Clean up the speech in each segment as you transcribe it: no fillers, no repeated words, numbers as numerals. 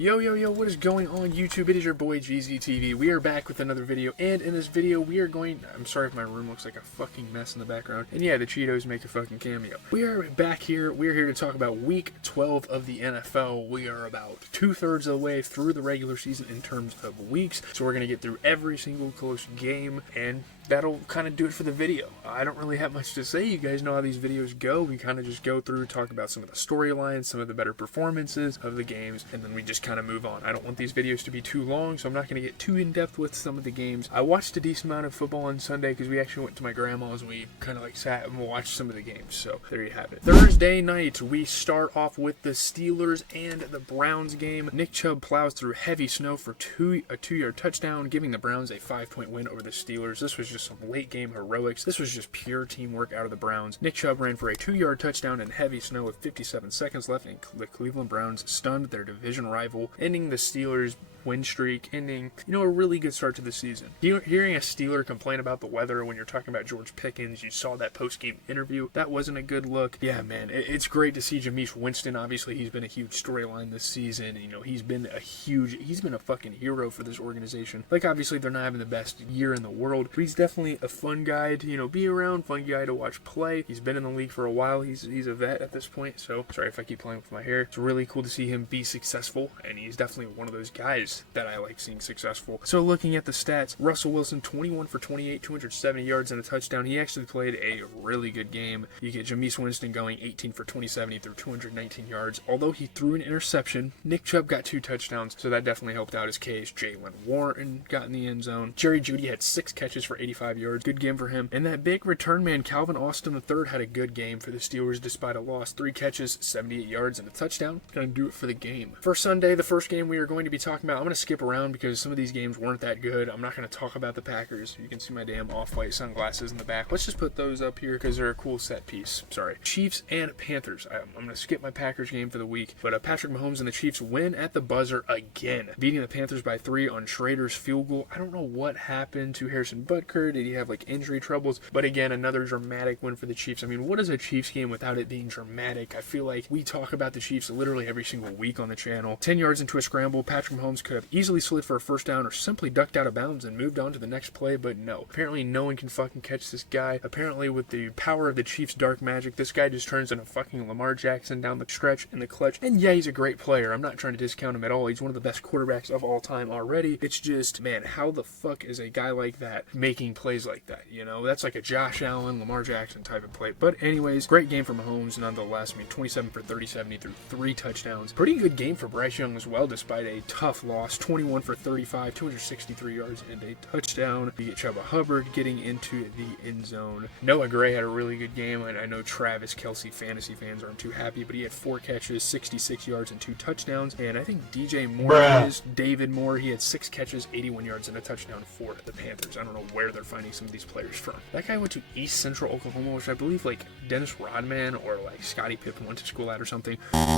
Yo, what is going on YouTube? It is your boy GZTV. We are back with another video, and in this video we are going, I'm sorry if my room looks like a fucking mess in the background, and yeah, the Cheetos make a fucking cameo. We are back here, we're here to talk about week 12 of the NFL. We are about 2/3 of the way through the regular season in terms of weeks, so we're going to get through every single close game, and that'll kind of do it for the video. I don't really have much to say. You guys know how these videos go. We kind of just go through, talk about some of the storylines, some of the better performances of the games, and then we just kind of move on. I don't want these videos to be too long, so I'm not going to get too in-depth with some of the games. I watched a decent amount of football on Sunday because we actually went to my grandma's and we kind of like sat and watched some of the games, so there you have it. Thursday night, we start off with the Steelers and the Browns game. Nick Chubb plows through heavy snow for a two-yard touchdown, giving the Browns a 5-point win over the Steelers. This was just some late game heroics. This was just pure teamwork out of the Browns. Nick Chubb ran for a 2-yard touchdown in heavy snow with 57 seconds left, and the Cleveland Browns stunned their division rival, ending the Steelers' win streak, ending, a really good start to the season. Hearing a Steeler complain about the weather when you're talking about George Pickens, you saw that post-game interview, that wasn't a good look. Yeah, man, it's great to see Jameis Winston. Obviously, he's been a huge storyline this season. He's been a fucking hero for this organization. Like, obviously, they're not having the best year in the world, but he's definitely a fun guy to, be around, fun guy to watch play. He's been in the league for a while. He's a vet at this point, so sorry if I keep playing with my hair. It's really cool to see him be successful, and he's definitely one of those guys that I like seeing successful. So looking at the stats, Russell Wilson 21 for 28, 270 yards and a touchdown. He actually played a really good game. You get Jameis Winston going 18 for 27 through 219 yards. Although he threw an interception, Nick Chubb got 2 touchdowns, so that definitely helped out his case. Jalen Warren got in the end zone. Jerry Jeudy had 6 catches for 85 yards. Good game for him. And that big return man, Calvin Austin III, had a good game for the Steelers despite a loss. 3 catches, 78 yards, and a touchdown. Gonna do it for the game. For Sunday, the first game we are going to be talking about, I'm going to skip around because some of these games weren't that good. I'm not going to talk about the Packers. You can see my damn off-white sunglasses in the back. Let's just put those up here because they're a cool set piece. Sorry. Chiefs and Panthers. I'm going to skip my Packers game for the week, but Patrick Mahomes and the Chiefs win at the buzzer again, beating the Panthers by 3 on Schrader's field goal. I don't know what happened to Harrison Butker. Did he have injury troubles? But again, another dramatic win for the Chiefs. I mean, what is a Chiefs game without it being dramatic? I feel like we talk about the Chiefs literally every single week on the channel. 10 yards into a scramble, Patrick Mahomes could have easily slid for a first down or simply ducked out of bounds and moved on to the next play, but no. Apparently no one can fucking catch this guy. Apparently with the power of the Chiefs' dark magic, this guy just turns into fucking Lamar Jackson down the stretch in the clutch. And yeah, he's a great player. I'm not trying to discount him at all. He's one of the best quarterbacks of all time already. It's just, man, how the fuck is a guy like that making plays like that? That's like a Josh Allen, Lamar Jackson type of play. But anyways, great game for Mahomes nonetheless. I mean, 27 for 37 through 3 touchdowns. Pretty good game for Bryce Young as well, despite a tough loss. 21 for 35, 263 yards and a touchdown. You get Chuba Hubbard getting into the end zone. Noah Gray had a really good game, and I know Travis Kelce fantasy fans aren't too happy, but he had 4 catches, 66 yards, and 2 touchdowns. And I think DJ Moore David Moore, he had 6 catches, 81 yards, and a touchdown for the Panthers. I don't know where they're finding some of these players from. That guy went to East Central Oklahoma, which I believe Dennis Rodman or Scottie Pippen went to school at or something.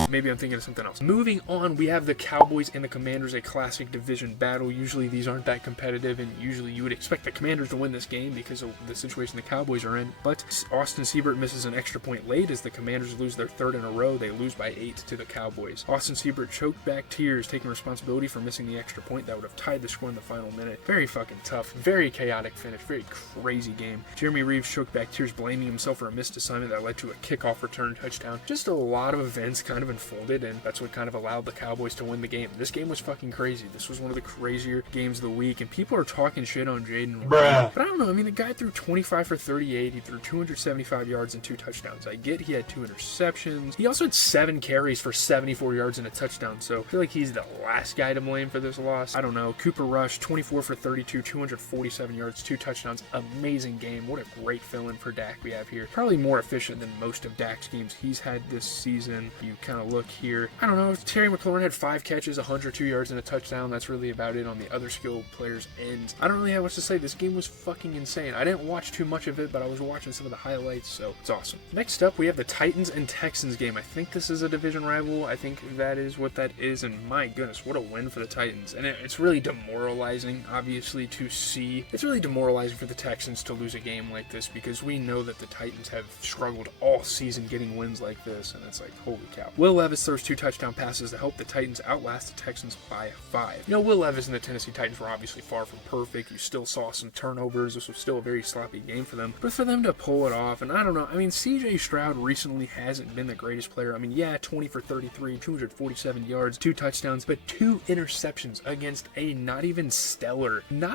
Maybe I'm thinking of something else. Moving on, we have the Cowboys and the Commanders, a classic division battle. Usually these aren't that competitive, and usually you would expect the Commanders to win this game because of the situation the Cowboys are in. But Austin Seibert misses an extra point late as the Commanders lose their 3rd in a row. They lose by 8 to the Cowboys. Austin Seibert choked back tears, taking responsibility for missing the extra point that would have tied the score in the final minute. Very fucking tough, very chaotic finish, very crazy game. Jeremy Reeves choked back tears, blaming himself for a missed assignment that led to a kickoff return touchdown. Just a lot of events kind of unfolded, and that's what kind of allowed the Cowboys to win the game. This game was fucking crazy. This was one of the crazier games of the week, and people are talking shit on Jaden. But I don't know. I mean, the guy threw 25 for 38. He threw 275 yards and 2 touchdowns. I get he had 2 interceptions. He also had 7 carries for 74 yards and a touchdown, so I feel like he's the last guy to blame for this loss. I don't know. Cooper Rush, 24 for 32, 247 yards, 2 touchdowns. Amazing game. What a great fill-in for Dak we have here. Probably more efficient than most of Dak's games he's had this season. You kind of look here. I don't know. Terry McLaurin had 5 catches, 102 yards, and a touchdown. That's really about it on the other skill players' ends. I don't really have much to say. This game was fucking insane. I didn't watch too much of it, but I was watching some of the highlights, so it's awesome. Next up, we have the Titans and Texans game. I think this is a division rival. I think that is what that is, and my goodness, what a win for the Titans. And it's really demoralizing, obviously, to see. It's really demoralizing demoralizing for the Texans to lose a game like this, because we know that the Titans have struggled all season getting wins like this, and it's like, holy cow. Will Levis throws 2 touchdown passes to help the Titans outlast the Texans by 5. You know, Will Levis and the Tennessee Titans were obviously far from perfect. You still saw some turnovers. This was still a very sloppy game for them. But for them to pull it off, and I don't know, I mean, CJ Stroud recently hasn't been the greatest player. I mean, yeah, 20 for 33, 247 yards, 2 touchdowns, but 2 interceptions against a not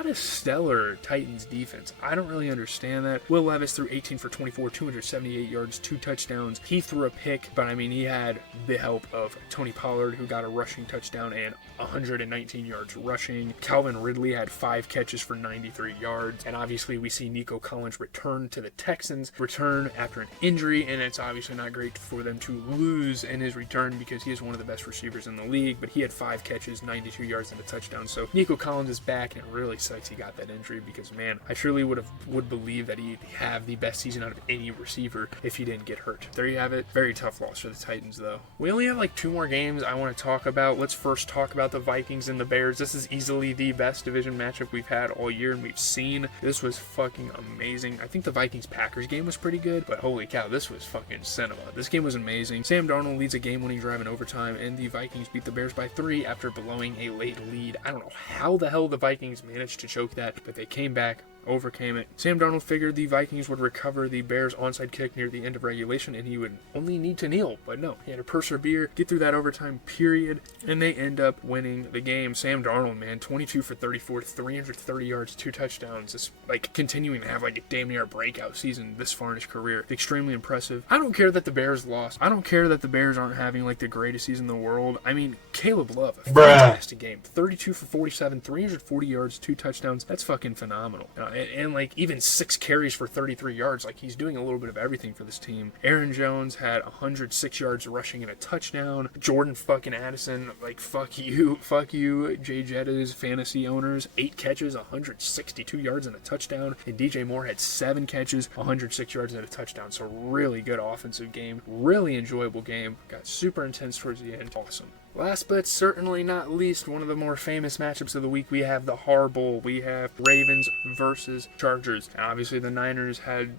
a stellar Titans defense. I don't really understand that. Will Levis threw 18 for 24, 278 yards, 2 touchdowns. He threw a pick, but I mean, he had the help of Tony Pollard, who got a rushing touchdown and 119 yards rushing. Calvin Ridley had 5 catches for 93 yards. And obviously, we see Nico Collins return to the Texans, return after an injury, and it's obviously not great for them to lose in his return because he is one of the best receivers in the league, but he had 5 catches, 92 yards, and a touchdown. So Nico Collins is back, and it really sucks he got that injury because, man, I surely would believe that he'd have the best season out of any receiver if he didn't get hurt. There you have it. Very tough loss for the Titans, though. We only have like 2 more games I want to talk about. Let's first talk about the Vikings and the Bears. This is easily the best division matchup we've had all year, and we've seen. This was fucking amazing. I think the Vikings-Packers game was pretty good, but holy cow, this was fucking cinema. This game was amazing. Sam Darnold leads a game-winning drive in overtime, and the Vikings beat the Bears by 3 after blowing a late lead. I don't know how the hell the Vikings managed to choke that, but they came back, overcame it. Sam Darnold figured the Vikings would recover the Bears' onside kick near the end of regulation, and he would only need to kneel, but no, he had to persevere, get through that overtime period, and they end up winning the game. Sam Darnold, man, 22 for 34, 330 yards, 2 touchdowns, just like continuing to have like a damn near breakout season this far in his career. Extremely impressive. I don't care that the Bears lost. I don't care that the Bears aren't having like the greatest season in the world. I mean, Caleb Love, a fantastic game. 32 for 47, 340 yards, 2 touchdowns. That's fucking phenomenal. And like even 6 carries for 33 yards. Like, he's doing a little bit of everything for this team. Aaron Jones had 106 yards rushing and a touchdown. Jordan fucking Addison, like, fuck you, Jay Jetta's fantasy owners. 8 catches, 162 yards and a touchdown. And DJ Moore had 7 catches, 106 yards and a touchdown. So really good offensive game. Really enjoyable game. Got super intense towards the end. Awesome. Last but certainly not least, one of the more famous matchups of the week, we have the Har Bowl. We have Ravens versus Chargers. And obviously the Niners had,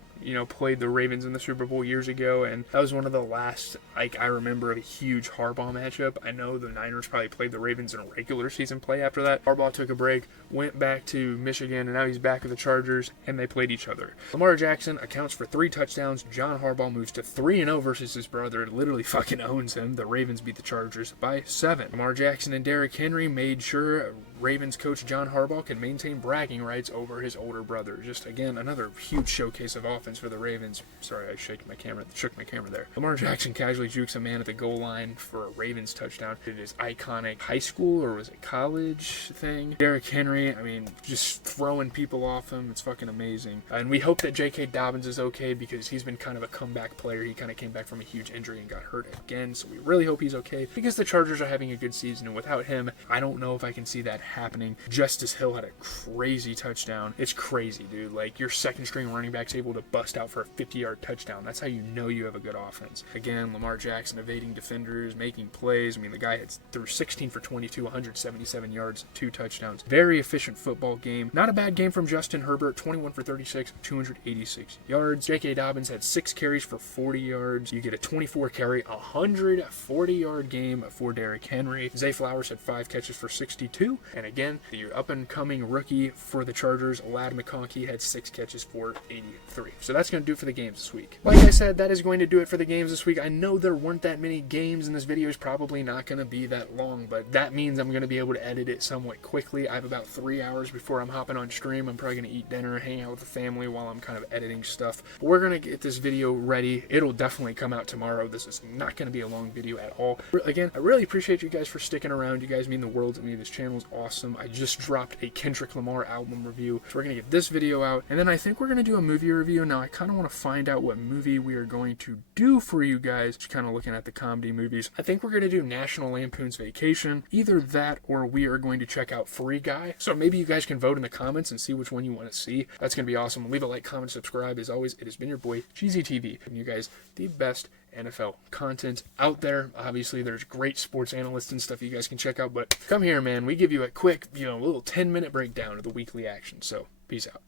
played the Ravens in the Super Bowl years ago, and that was one of the last, I remember, of a huge Harbaugh matchup. I know the Niners probably played the Ravens in a regular season play after that. Harbaugh took a break, went back to Michigan, and now he's back with the Chargers, and they played each other. Lamar Jackson accounts for 3 touchdowns. John Harbaugh moves to 3-0 versus his brother. Literally fucking owns him. The Ravens beat the Chargers by 7. Lamar Jackson and Derrick Henry made sure Ravens coach John Harbaugh could maintain bragging rights over his older brother. Just, again, another huge showcase of offense for the Ravens. Sorry, I shook my camera there. Lamar Jackson casually jukes a man at the goal line for a Ravens touchdown. It is iconic high school, or was it college thing? Derrick Henry, just throwing people off him. It's fucking amazing. And we hope that J.K. Dobbins is okay, because he's been kind of a comeback player. He kind of came back from a huge injury and got hurt again. So we really hope he's okay, because the Chargers are having a good season, and without him, I don't know if I can see that happening. Justice Hill had a crazy touchdown. It's crazy, dude. Like, your second string running back's able to bust out for a 50-yard touchdown. That's how you know you have a good offense. Again, Lamar Jackson evading defenders, making plays. The guy threw 16 for 22, 177 yards, 2 touchdowns. Very efficient football game. Not a bad game from Justin Herbert, 21 for 36, 286 yards. J.K. Dobbins had 6 carries for 40 yards. You get a 24 carry, 140-yard game for Derrick Henry. Zay Flowers had 5 catches for 62. And again, the up-and-coming rookie for the Chargers, Ladd McConkey, had 6 catches for 83. So that's going to do it for the games this week. Like I said, that is going to do it for the games this week. I know there weren't that many games, and this video is probably not going to be that long, but that means I'm going to be able to edit it somewhat quickly. I have about 3 hours before I'm hopping on stream. I'm probably going to eat dinner, hang out with the family while I'm kind of editing stuff. But we're going to get this video ready. It'll definitely come out tomorrow. This is not going to be a long video at all. Again, I really appreciate you guys for sticking around. You guys mean the world to me. This channel is awesome. I just dropped a Kendrick Lamar album review, so we're going to get this video out, and then I think we're going to do a movie review. Now, I kind of want to find out what movie we are going to do for you guys. Just kind of looking at the comedy movies. I think we're going to do National Lampoon's Vacation. Either that, or we are going to check out Free Guy. So maybe you guys can vote in the comments and see which one you want to see. That's going to be awesome. Leave a like, comment, subscribe. As always, it has been your boy, Cheesy TV, and you guys the best NFL content out there. Obviously, there's great sports analysts and stuff you guys can check out, but come here, man. We give you a quick, little 10-minute breakdown of the weekly action. So, peace out.